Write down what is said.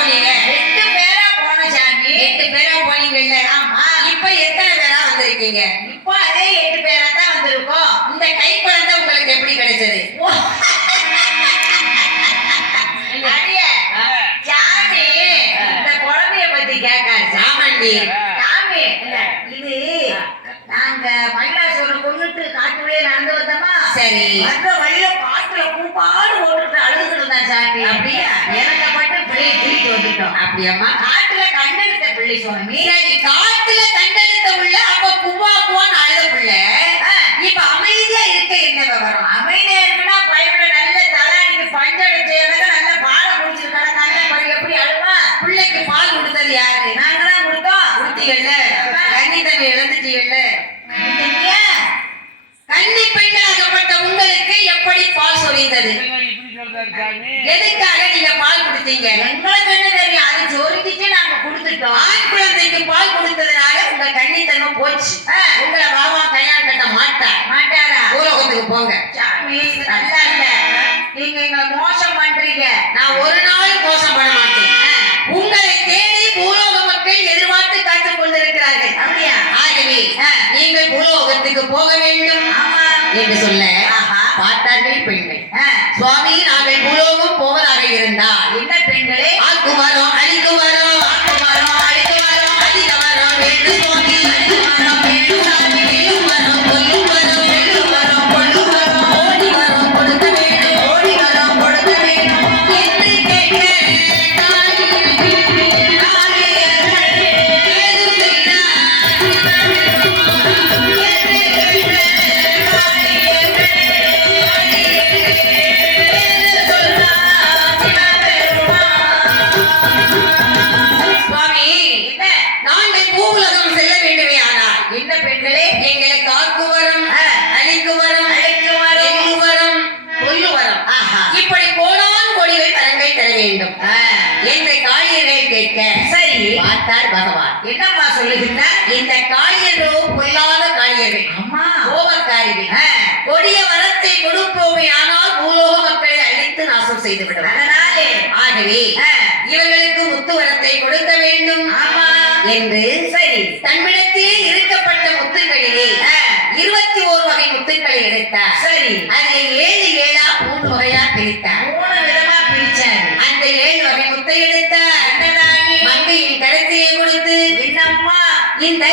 போனீங்க? 8 பேரா போன சாமி. 8 பேரா போனீங்கல்ல? ஆமா. இப்ப எத்தனை பேரா வந்திருக்கீங்க? இப்போ அதே 8 பேரா தான் வந்திருக்கோம். இந்த கை குழந்தை உங்களுக்கு எப்படி கிடைச்சது? அடியே சாமி, இந்த குழந்தைய பத்தி கேட்காது. சாமண்டி சாமி இல்ல, இது நாங்க மயிலாசூரை கொண்டுட்டு காட்டுவே நடந்து வந்தோமா. சரி. அந்த வழியில காட்டுல பூப்பாடு போட்டுட்டு அழுதுட்டு இருந்தான் சாமி. அப்படியா? இறக்கப்பட்டு பிள்ளையை தூக்கிட்டு வந்துட்டோம். அப்படியம்மா? காட்டுல கண்டெடுத்த பிள்ளை சுவாமி. சரி, காட்டுல கண்டெடுத்த உள்ள அப்ப குவா குவான்னு அழுத புள்ள இப்ப அமைதியா இருக்க என்ன விவரம்? அமைதியா இருக்குன்னா பையனோட நல்ல தலைக்கு பஞ்சடிச்சு எனக்கு நல்ல பாலை குடிச்சிருக்காங்க. நல்ல பையன் எப்படி அழுவா? பிள்ளைக்கு பால் கொடுத்தது யாரு? நாங்க தான் கொடுத்தோம். கொடுத்தீங்கல்ல? கன்னி தன்மை இழந்துட்டீங்கல்ல? ஏன்? கன்னி பெண்களாகப்பட்ட உங்களுக்கு எப்படி பால் சொரிந்தது? எதுக்காக நீங்க பால் கொடுத்தீங்க? எங்களுக்கு என்ன தெரியும்? அது சொருக்கிச்சு நாங்க கொடுத்துட்டோம். ஆண் குழந்தைக்கு பால் கொடுத்ததுனால உங்க கன்னித்தன்மை போச்சு. உங்களை பாபா கல்யாணம் கட்ட மாட்டாரா? பூலோகத்துக்கு போங்க. சாமி, இது நல்லா இல்ல. நீங்க எங்களை மோசம் பண்றீங்க. நான் ஒரு நாள் மோசம் பண்ண மாட்டேன். உங்களை தேடி பூலோக மக்கள் எதிர்பார்த்து காத்துக் கொண்டிருக்கிறார்கள். அப்படியா? ஆகவே நீங்கள் பூலோகத்துக்கு போக வேண்டும் ஆமா என்று சொல்ல பார்த்தார்கள் பெண்கள். சுவாமி, நாங்கள் பூலோகம் போவதாக இருந்தால் என்ன பெண்களே? ஆக்கு வரோம், அழிக்கு வரோம், ஆக்கு வரோம், அழிக்கு வரோம், அதிக வரோம் வேண்டும் சுவாமி, அழிக்கு வரோம் வேண்டும் சாமி, வெல்லும் வரோம், கொல்லும் வரோம், வெல்லும் வரோம், கொல்லும் வரோம், ஓடி வரோம், கொடுக்க வேண்டும், ஓடி வரோம், கொடுக்க வேண்டும் என்று கேட்க பகவான் என்னம்மா சொல்லுகின்றார்? இந்த காளியர்களோ பொல்லாத காளியர்கள், அம்மா கோபக்காரிகள். கொடிய வரத்தை கொடுப்போமே ஆனால் பூலோக மக்களை அழித்து நாசம் செய்து விடுவார். அதனாலே ஆகவே இவர்களுக்கு முத்து வரத்தை கொடுக்க வேண்டும் என்று சரி தன்னிடத்திலே இருக்கப்பட்ட முத்துக்களிலே 21 வகை முத்துக்களை எடுத்தார். சரி, அதில் 7 7ஆ 3 வகையா பிரித்தார். 3 விதமா பிரிச்சார். அந்த 7 வகை முத்தை எடுத்தார். மங்கையின் கருத்திலே கொடுத்து, என்னம்மா இந்த